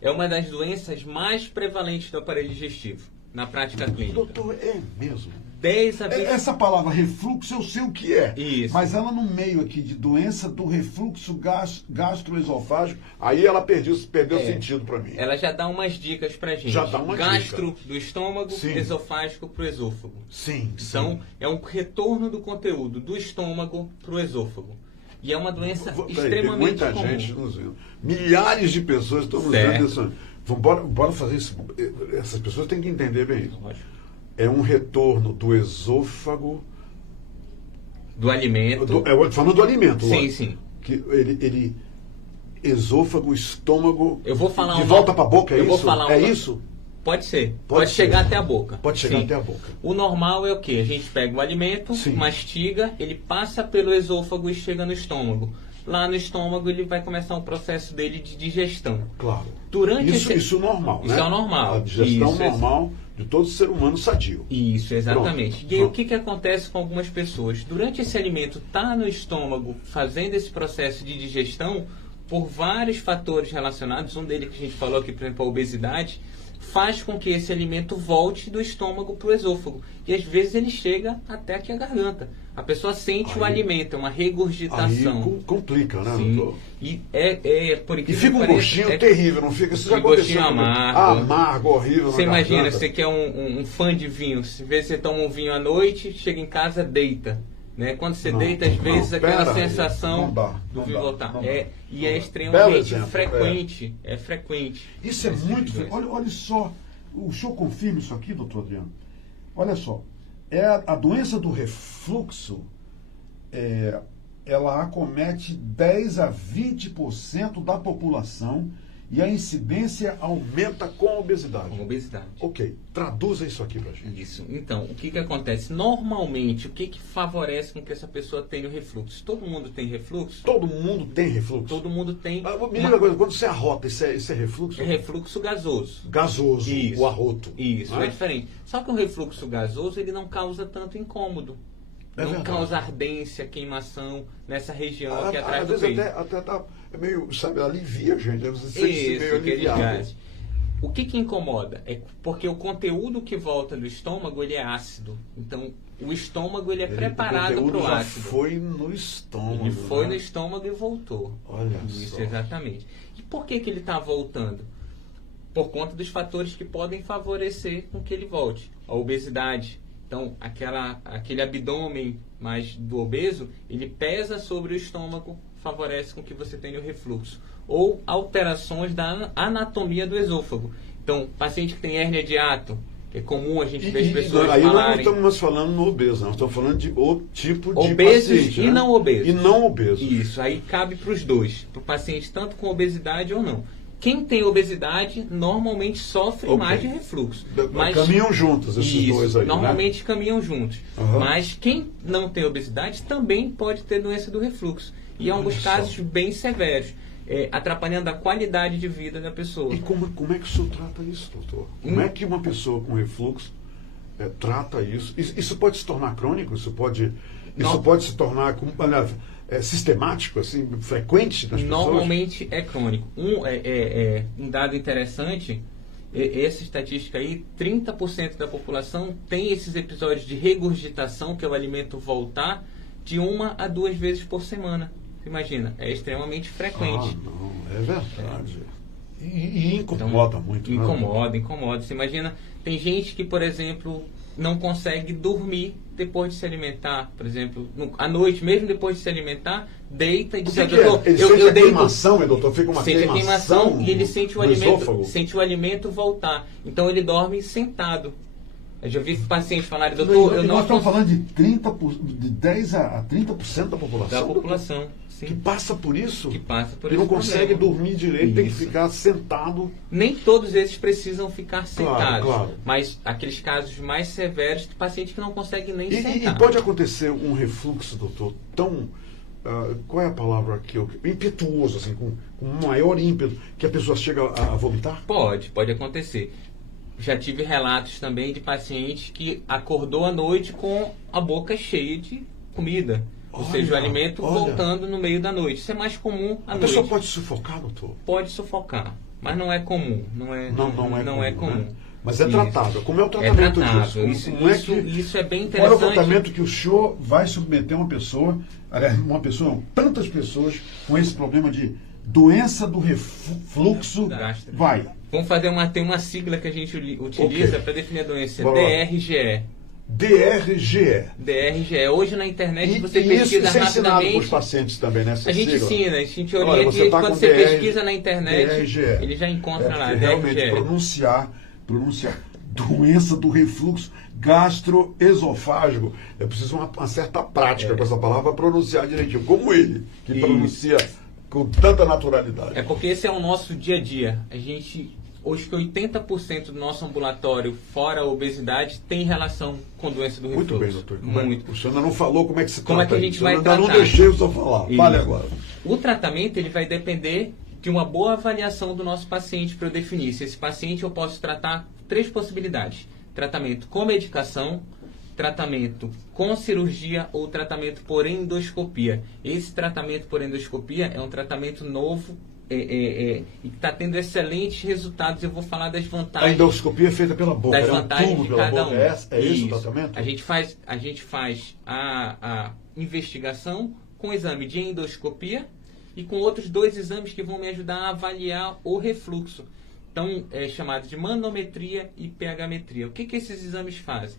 é uma das doenças mais prevalentes do aparelho digestivo, na prática clínica. Doutor, é mesmo? 10 a 20... Essa palavra refluxo eu sei o que é. Isso. Mas ela no meio aqui de doença do refluxo gastroesofágico, aí ela perdeu sentido para mim. Ela já dá umas dicas pra gente. Já dá uma Gastro dica. do estômago, Sim. esofágico pro esôfago. Sim. Então, é um retorno do conteúdo do estômago pro esôfago. E é uma doença extremamente muita comum. gente nos vendo. Milhares de pessoas estão nos vendo isso. Bora fazer isso. Essas pessoas têm que entender bem isso. Lógico. É um retorno do esôfago... Do alimento. Falando do alimento. Sim, lógico. sim. Que ele esôfago, estômago... Eu vou falar de volta para a boca, é eu isso? Vou falar é isso? Pode ser. Pode chegar até a boca. Pode chegar Sim. até a boca. O normal é o quê? A gente pega o alimento, Sim. mastiga, ele passa pelo esôfago e chega no estômago. Lá no estômago ele vai começar um processo dele de digestão. Claro. Durante Isso normal, Isso né? é o normal. A digestão Isso, normal de todo ser humano sadio. Isso, exatamente. Pronto, E aí pronto. o que acontece com algumas pessoas? Durante esse alimento tá no estômago, fazendo esse processo de digestão, por vários fatores relacionados, um deles que a gente falou aqui, por exemplo, a obesidade, faz com que esse alimento volte do estômago para o esôfago. E às vezes ele chega até aqui a garganta. A pessoa sente o alimento, é uma regurgitação. Aí complica, né, Sim. doutor? E por E incrível fica um que pareça, gostinho terrível, não fica? Isso já um gostinho aconteceu comigo. amargo. Amargo, horrível. Você na imagina, garganta. você que é um fã de vinho, se vê você toma um vinho à noite, chega em casa, deita. Né? Quando você Não, deita, às vezes, não, aquela pera aí, sensação não dá, do não vinho dá, voltar. não dá, E não é dá. extremamente Belo exemplo, frequente. É frequente. Isso é esse muito tipo de frequente. doença. Olha só, o senhor confirma isso aqui, doutor Adriano? Olha só, a doença do refluxo, ela acomete 10 a 20% da população e a incidência aumenta com a obesidade. Com obesidade. Ok, traduza isso aqui pra gente. Isso. Então, o que acontece? Normalmente, o que favorece com que essa pessoa tenha o refluxo? Todo mundo tem refluxo? Todo mundo tem refluxo? Todo mundo tem. Me diga uma coisa, quando você arrota, isso é refluxo? É refluxo gasoso. Gasoso, Isso. o arroto. Isso, não é diferente. Só que o refluxo gasoso, ele não causa tanto incômodo. É não verdade. causa ardência, queimação nessa região aqui atrás Às do vezes peito. até tá meio, sabe, alivia a gente. Você se sente Isso, meio aquele aliviado. gás. O que incomoda? É porque o conteúdo que volta do estômago, ele é ácido. Então, o estômago, ele é preparado O para conteúdo o já ácido. foi no estômago. Ele foi né? no estômago e voltou. Olha Isso, só. exatamente. E por que ele está voltando? Por conta dos fatores que podem favorecer com que ele volte. A obesidade. Então, aquele abdômen mais do obeso, ele pesa sobre o estômago, favorece com que você tenha o refluxo. Ou alterações da anatomia do esôfago. Então, paciente que tem hérnia de hiato, que é comum a gente ver as pessoas aí nós não falarem. estamos mais falando no obeso, nós estamos falando de outro tipo de Obesos paciente. e né? não obesos. E não obesos. Isso, aí cabe para os dois, para o paciente tanto com obesidade ou não. Quem tem obesidade normalmente sofre Ok. mais de refluxo. Caminham juntos esses Isso, dois aí, normalmente caminham juntos. Aham. Mas quem não tem obesidade também pode ter doença do refluxo. E em Olha alguns só. casos bem severos, atrapalhando a qualidade de vida da pessoa. E como é que o senhor trata isso, doutor? Como é que uma pessoa com refluxo trata isso? Isso pode se tornar crônico? Isso pode se tornar sistemático, assim, frequente nas pessoas? Normalmente é crônico. Um dado interessante, essa estatística aí, 30% da população tem esses episódios de regurgitação, que é o alimento voltar, de 1 a 2 vezes por semana. Imagina, é extremamente frequente. Não, é verdade. E incomoda muito, né? Incomoda. Você imagina, tem gente que, por exemplo, não consegue dormir depois de se alimentar, por exemplo, à noite, mesmo depois de se alimentar, deita e diz, doutor, Ele sente a queimação, doutor? Fica uma sente a queimação e ele sente no esôfago. sente o alimento voltar. Então ele dorme sentado. Eu já vi pacientes falarem, doutor, eu não Nós estamos falando de 10 a 30% da população. da população, Que sim, passa por isso. que passa por Que não esse consegue problema. dormir direito, tem que Isso. ficar sentado. Nem todos esses precisam ficar sentados, claro. mas aqueles casos mais severos, paciente que não consegue nem E sentar. pode acontecer um refluxo, doutor, tão. Qual é a palavra que eu. Impetuoso, assim, com maior ímpeto, que a pessoa chega a vomitar? Pode acontecer. Já tive relatos também de paciente que acordou à noite com a boca cheia de comida. Ou seja, o alimento voltando no meio da noite. Isso é mais comum à A noite. pessoa pode sufocar, doutor? Pode sufocar, mas não é comum. Não é comum. Né? Mas é Isso. tratável. Como é o É tratamento tratável. disso? Como é que, Isso é bem qual é o interessante. tratamento que o senhor vai submeter uma pessoa, aliás, tantas pessoas com esse problema de doença do refluxo? Gástrico. Vai. Vamos fazer tem uma sigla que a gente utiliza para definir a doença. Bora lá. DRGE. DRGE. DRGE. Hoje na internet você isso pesquisa é ensinado para os rapidamente. pacientes também, né? A gente ensina, a gente orienta. Olha, você tá quando com você DR, pesquisa na internet, DRGE. ele já encontra lá. Porque realmente DRGE. pronunciar doença do refluxo gastroesofágico. É preciso uma certa prática com essa palavra para pronunciar direitinho, como ele, que Isso. pronuncia com tanta naturalidade. É porque esse é o nosso dia a dia. A gente, Acho que 80% do nosso ambulatório, fora a obesidade, tem relação com doença do refluxo. Muito bem, doutor. Muito. O senhor ainda não falou como é que se Como trata. é que a gente isso. vai Eu ainda não tratar? deixei o senhor falar. Isso. Fale agora. O tratamento ele vai depender de uma boa avaliação do nosso paciente para eu definir se esse paciente eu posso tratar 3 possibilidades. Tratamento com medicação, tratamento com cirurgia ou tratamento por endoscopia. Esse tratamento por endoscopia é um tratamento novo e que está tendo excelentes resultados. Eu vou falar das vantagens. A endoscopia é feita pela boca, Das é um vantagens tubo de pela cada boca. um. É esse o tratamento? A gente faz a investigação com exame de endoscopia e com outros 2 exames que vão me ajudar a avaliar o refluxo. Então, é chamado de manometria e pH-metria. O que esses exames fazem?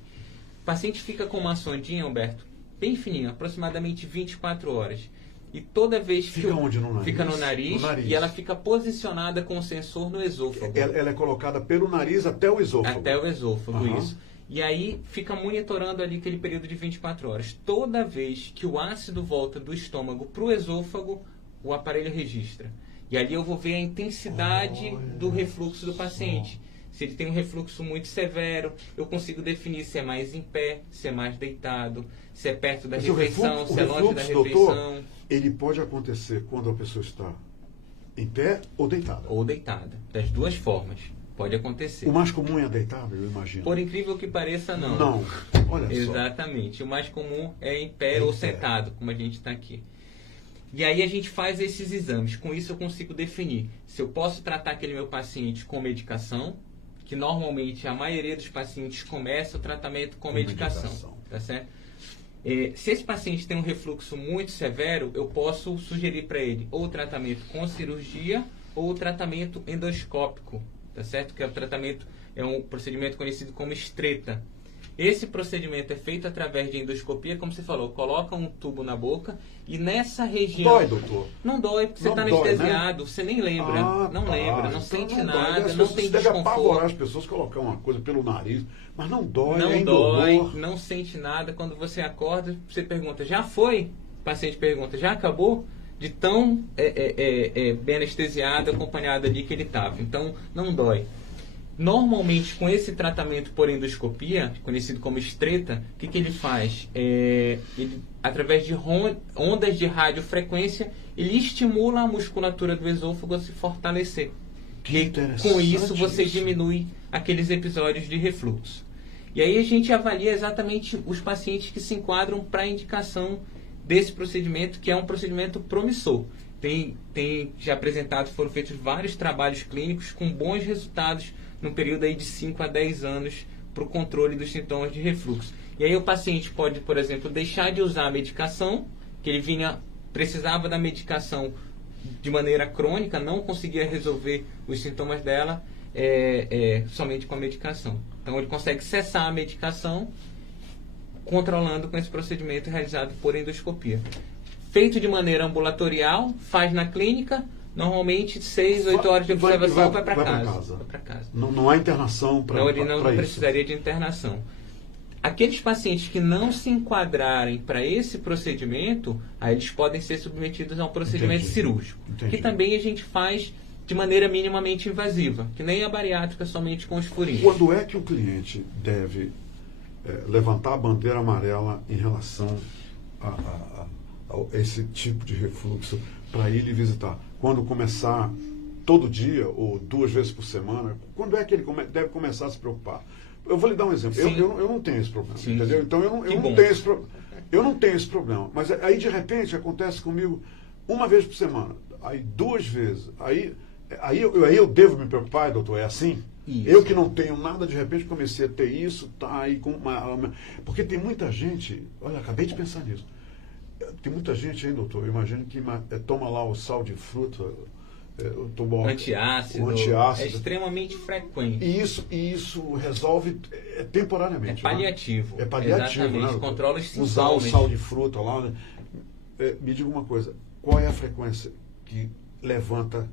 O paciente fica com uma sondinha, Humberto, bem fininha, aproximadamente 24 horas. E toda vez que... Fica onde? No nariz? Fica no nariz, e ela fica posicionada com o sensor no esôfago. Ela é colocada pelo nariz até o esôfago? Até o esôfago, isso. E aí fica monitorando ali aquele período de 24 horas. Toda vez que o ácido volta do estômago para o esôfago, o aparelho registra. E ali eu vou ver a intensidade do refluxo do paciente. Se ele tem um refluxo muito severo, eu consigo definir se é mais em pé, se é mais deitado, se é perto da refeição, se é longe da refeição. Doutor, ele pode acontecer quando a pessoa está em pé ou deitada? Ou deitada. Das 2 formas. Pode acontecer. O mais comum é deitado, eu imagino. Por incrível que pareça, não. Não. Olha só. Exatamente. O mais comum é em pé ou sentado, como a gente está aqui. E aí a gente faz esses exames. Com isso eu consigo definir se eu posso tratar aquele meu paciente com medicação, que normalmente a maioria dos pacientes começa o tratamento com medicação. Tá certo? Se esse paciente tem um refluxo muito severo, eu posso sugerir para ele ou tratamento com cirurgia ou tratamento endoscópico, tá certo? Que é um procedimento conhecido como Stretta. Esse procedimento é feito através de endoscopia, como você falou, coloca um tubo na boca e nessa região... Dói, doutor? Não dói, porque você está anestesiado, né? Você nem lembra, lembra, não sente nada, não tem deve desconforto. apavorar as pessoas colocar uma coisa pelo nariz, mas não dói, não nem dói, dolor. não sente nada. Quando você acorda, você pergunta, já foi? O paciente pergunta, já acabou? De tão bem anestesiado, acompanhado ali que ele estava. Então, não dói. Normalmente, com esse tratamento por endoscopia, conhecido como Stretta, o que ele faz? Ele, através de ondas de radiofrequência, ele estimula a musculatura do esôfago a se fortalecer. Que interessante. Com isso, você diminui aqueles episódios de refluxo. E aí a gente avalia exatamente os pacientes que se enquadram para a indicação desse procedimento, que é um procedimento promissor. Tem já apresentado, foram feitos vários trabalhos clínicos com bons resultados num período aí de 5 a 10 anos para o controle dos sintomas de refluxo. E aí o paciente pode, por exemplo, deixar de usar a medicação, que ele precisava da medicação de maneira crônica, não conseguia resolver os sintomas dela somente com a medicação. Então ele consegue cessar a medicação controlando com esse procedimento realizado por endoscopia. Feito de maneira ambulatorial, faz na clínica. Normalmente, 6, 8 horas de observação, vai para casa. Não há internação para isso? Não precisaria de internação. Aqueles pacientes que não se enquadrarem para esse procedimento, aí eles podem ser submetidos a um procedimento cirúrgico. Que também a gente faz de maneira minimamente invasiva, que nem a bariátrica, somente com os furinhos. Quando é que o cliente deve levantar a bandeira amarela em relação a esse tipo de refluxo para ir lhe visitar? Quando começar todo dia ou 2 vezes por semana? Quando é que ele deve começar a se preocupar? Eu vou lhe dar um exemplo. Eu não tenho esse problema, entendeu? Então eu não tenho esse problema. Mas aí de repente acontece comigo 1 vez por semana, aí 2 vezes, aí eu devo me preocupar, doutor? É assim? Isso. Eu que não tenho nada, de repente comecei a ter isso, tá aí com porque tem muita gente, olha, acabei de pensar nisso. Tem muita gente aí, doutor, eu imagino que toma lá o sal de fruta, antiácido, é extremamente frequente. E isso resolve temporariamente. É paliativo. Né? É paliativo, exatamente, né? Controla os sintomas. Usar o sal de fruta lá. Né? Me diga uma coisa, qual é a frequência que levanta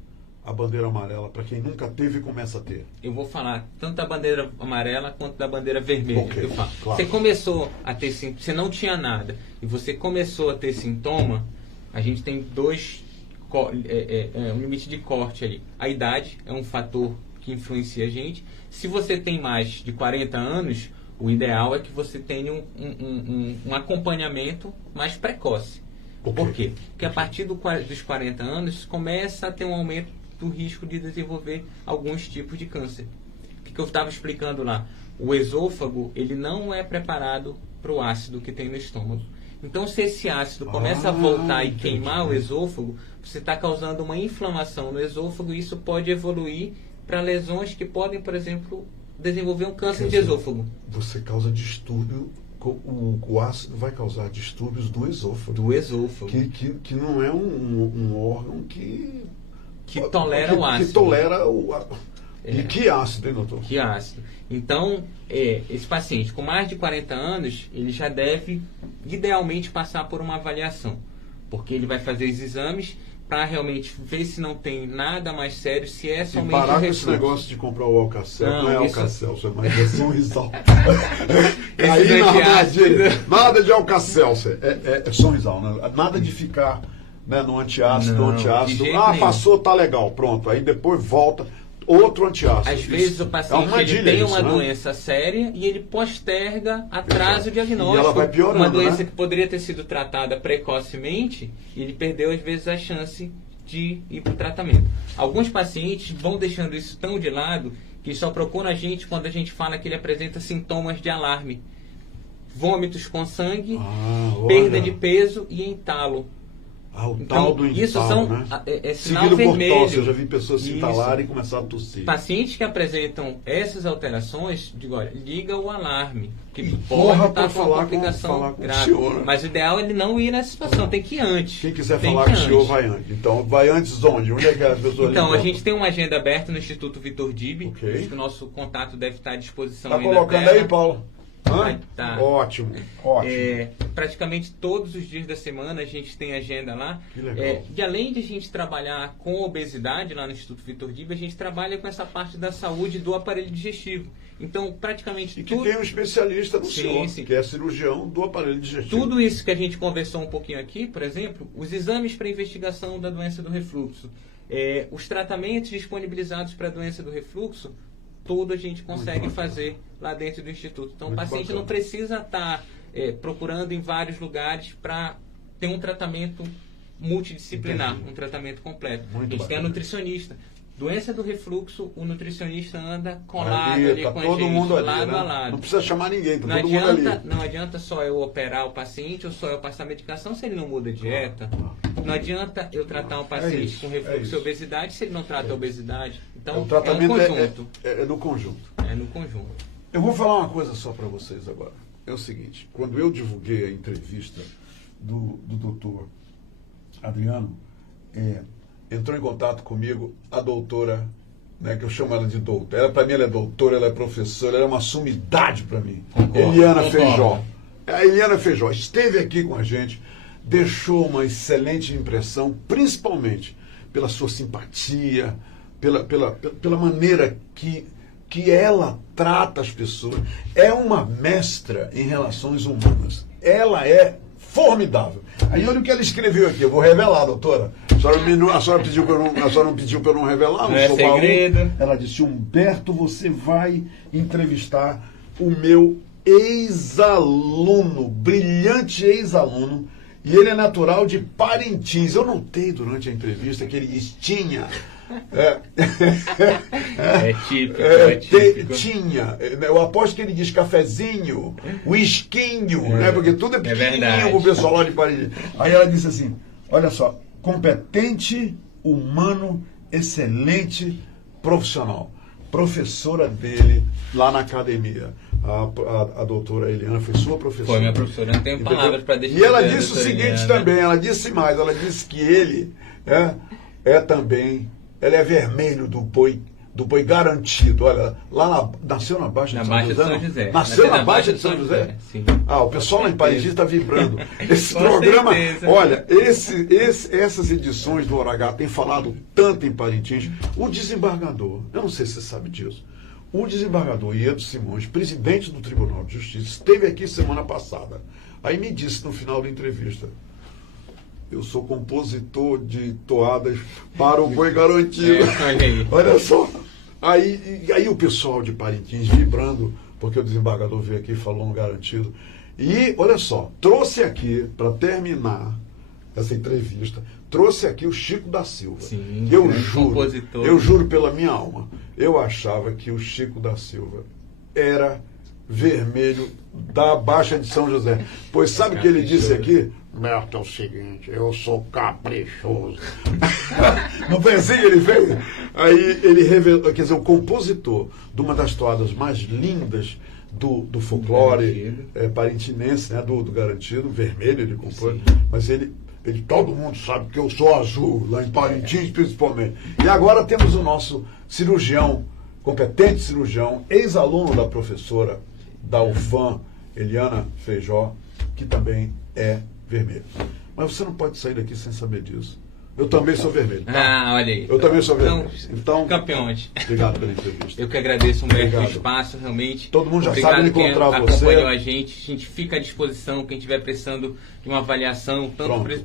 a bandeira amarela para quem nunca teve e começa a ter? Eu vou falar tanto da bandeira amarela quanto da bandeira vermelha. Okay, claro. Você começou a ter você não tinha nada e você começou a ter sintoma, a gente tem um limite de corte ali. A idade é um fator que influencia a gente. Se você tem mais de 40 anos, o ideal é que você tenha um acompanhamento mais precoce. Por quê? Porque a partir dos 40 anos começa a ter um aumento do risco de desenvolver alguns tipos de câncer. O que eu estava explicando lá? O esôfago, ele não é preparado para o ácido que tem no estômago. Então, se esse ácido começa a voltar e queimar o esôfago, você está causando uma inflamação no esôfago e isso pode evoluir para lesões que podem, por exemplo, desenvolver um câncer de esôfago. Você causa distúrbio, o ácido vai causar distúrbios do esôfago. Do esôfago. Que não é um órgão que tolera o ácido. Que tolera o E que ácido, hein, doutor? Que ácido. Então, esse paciente com mais de 40 anos, ele já deve, idealmente, passar por uma avaliação. Porque ele vai fazer os exames para realmente ver se não tem nada mais sério, se é somente o refluxo. Parar com esse negócio de comprar o Alka-Seltz, não é Alka-Seltz, mas é Sonrisal. Aí na armadilha, nada de Alka-Seltz, é Sonrisal, né? Nada de ficar, né, no antiácido, passou, tá legal, pronto. Aí depois volta outro antiácido. Às vezes o paciente ele tem uma doença séria e ele posterga, atrasa o diagnóstico. E ela vai piorando, uma doença que poderia ter sido tratada precocemente e ele perdeu às vezes a chance de ir para o tratamento. Alguns pacientes vão deixando isso tão de lado que só procuram a gente quando a gente fala que ele apresenta sintomas de alarme. Vômitos com sangue, perda de peso e entalo. O tal do isso entalo, são sinal seguido vermelho. Por tosse, eu já vi pessoas se entalarem e começar a tossir. Pacientes que apresentam essas alterações, digo, olha, liga o alarme, que pode estar com uma complicação grave. Senhor, mas o ideal é ele não ir nessa situação, tem que ir antes. Quem quiser falar com o senhor, vai antes. Então, vai antes onde? Onde é que as pessoas Então, a gente tem uma agenda aberta no Instituto Vitor Dib, que o nosso contato deve estar à disposição. Está colocando aí, Paulo? Tá. Ótimo. Praticamente todos os dias da semana a gente tem agenda lá. Que legal. E além de a gente trabalhar com obesidade lá no Instituto Vitor Dib, a gente trabalha com essa parte da saúde do aparelho digestivo. Então, praticamente que tem um especialista no senhor, que é cirurgião do aparelho digestivo. Tudo isso que a gente conversou um pouquinho aqui, por exemplo, os exames para investigação da doença do refluxo, os tratamentos disponibilizados para a doença do refluxo, tudo a gente consegue fazer lá dentro do Instituto. Então, o paciente não precisa estar procurando em vários lugares para ter um tratamento multidisciplinar, um tratamento completo. A gente tem a nutricionista. Doença do refluxo, o nutricionista anda colado ali com a gente, todo mundo ali, lado né? a lado. Não precisa chamar ninguém, tá todo mundo ali. Não adianta só eu operar o paciente ou só eu passar medicação se ele não muda a dieta. Não adianta eu tratar um paciente com refluxo e obesidade se ele não trata a obesidade. Então, o tratamento um conjunto. É no conjunto. É no conjunto. Eu vou falar uma coisa só para vocês agora. É o seguinte, quando eu divulguei a entrevista do doutor Adriano, entrou em contato comigo a doutora, né, que eu chamo ela de doutora. Para mim ela é doutora, ela é professora, ela é uma sumidade para mim. Eliana Feijó. A Eliana Feijó esteve aqui com a gente, deixou uma excelente impressão, principalmente pela sua simpatia, pela maneira que ela trata as pessoas. É uma mestra em relações humanas. Ela é formidável. Aí olha o que ela escreveu aqui, eu vou revelar, doutora. A senhora não pediu para eu não revelar, não é segredo. Ela disse: Humberto, você vai entrevistar o meu ex-aluno, brilhante ex-aluno, e ele é natural de Parintins. Eu notei durante a entrevista que ele tinha... típico. Tinha. Eu aposto que ele diz cafezinho, whiskinho, né? Porque tudo é pequenininho o pessoal lá de Paris. Aí ela disse assim: olha só, competente, humano, excelente, profissional. Professora dele lá na academia. A doutora Eliana foi sua professora. Foi minha professora, não tenho palavras para deixar. E ela disse o seguinte também, ela disse mais, ela disse que ele também, ele é vermelho do boi garantido. Olha, nasceu na Baixa de São José. Nasceu na Baixa de São José? Sim. O pessoal lá em Parintins está vibrando. Esse programa, certeza. Olha, essas edições do Hora H têm falado tanto em Parintins. O desembargador, eu não sei se você sabe disso, o desembargador Iedo Simões, presidente do Tribunal de Justiça, esteve aqui semana passada. Aí me disse no final da entrevista: eu sou compositor de toadas para o boi garantido. Olha aí. Olha só. Aí o pessoal de Parintins vibrando, porque o desembargador veio aqui e falou no garantido. E, olha só, trouxe aqui, para terminar essa entrevista, trouxe aqui o Chico da Silva. Sim, Eu juro pela minha alma, eu achava que o Chico da Silva era vermelho da Baixa de São José. Pois sabe o que ele disse aqui? Berto, é o seguinte, eu sou caprichoso. Não foi assim que ele fez? Aí ele revelou, quer dizer, o compositor de uma das toadas mais lindas do folclore parintinense, né, do Garantido, vermelho ele compôs, mas ele, todo mundo sabe que eu sou azul, lá em Parintins principalmente. E agora temos o nosso cirurgião, competente cirurgião, ex-aluno da professora da UFAM, Eliana Feijó, que também é vermelho. Mas você não pode sair daqui sem saber disso. Eu também sou vermelho. Tá? Olha aí. Eu também sou vermelho. Então, campeões. Obrigado pela entrevista. Eu que agradeço, Humberto, o espaço, realmente. Todo mundo já sabe encontrar quem você. acompanhou a gente fica à disposição, quem estiver precisando de uma avaliação, tanto de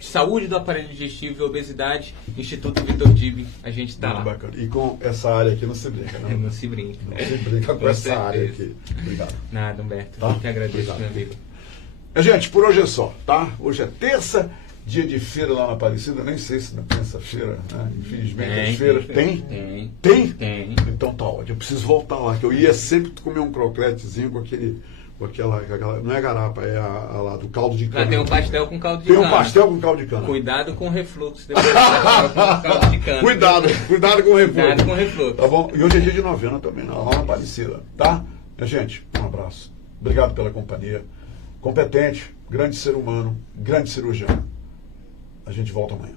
saúde do aparelho digestivo e obesidade, Instituto Vitor Dib, a gente está lá. Bacana. E com essa área aqui não se brinca, né? Não se brinca. Não se brinca com essa área aqui. Obrigado. Nada, Humberto. Tá? Eu que agradeço, Obrigado. meu amigo. Gente, por hoje é só, tá? Hoje é terça, dia de feira lá na Aparecida. Nem sei se na terça-feira, né? Infelizmente, as feiras tem. Tem. Então tá ótimo. Eu preciso voltar lá, que eu ia sempre comer um croquetezinho com aquela não é garapa, é a lá do caldo de cana. Lá tem um pastel com caldo de Tem cana. um pastel com caldo de cana. Cuidado com o refluxo depois do pastel com caldo de cana. Cuidado com o refluxo. Cuidado com o refluxo. Tá bom? E hoje é dia de novena também, lá na Aparecida, tá? Gente, um abraço. Obrigado pela companhia. Competente, grande ser humano, grande cirurgião. A gente volta amanhã.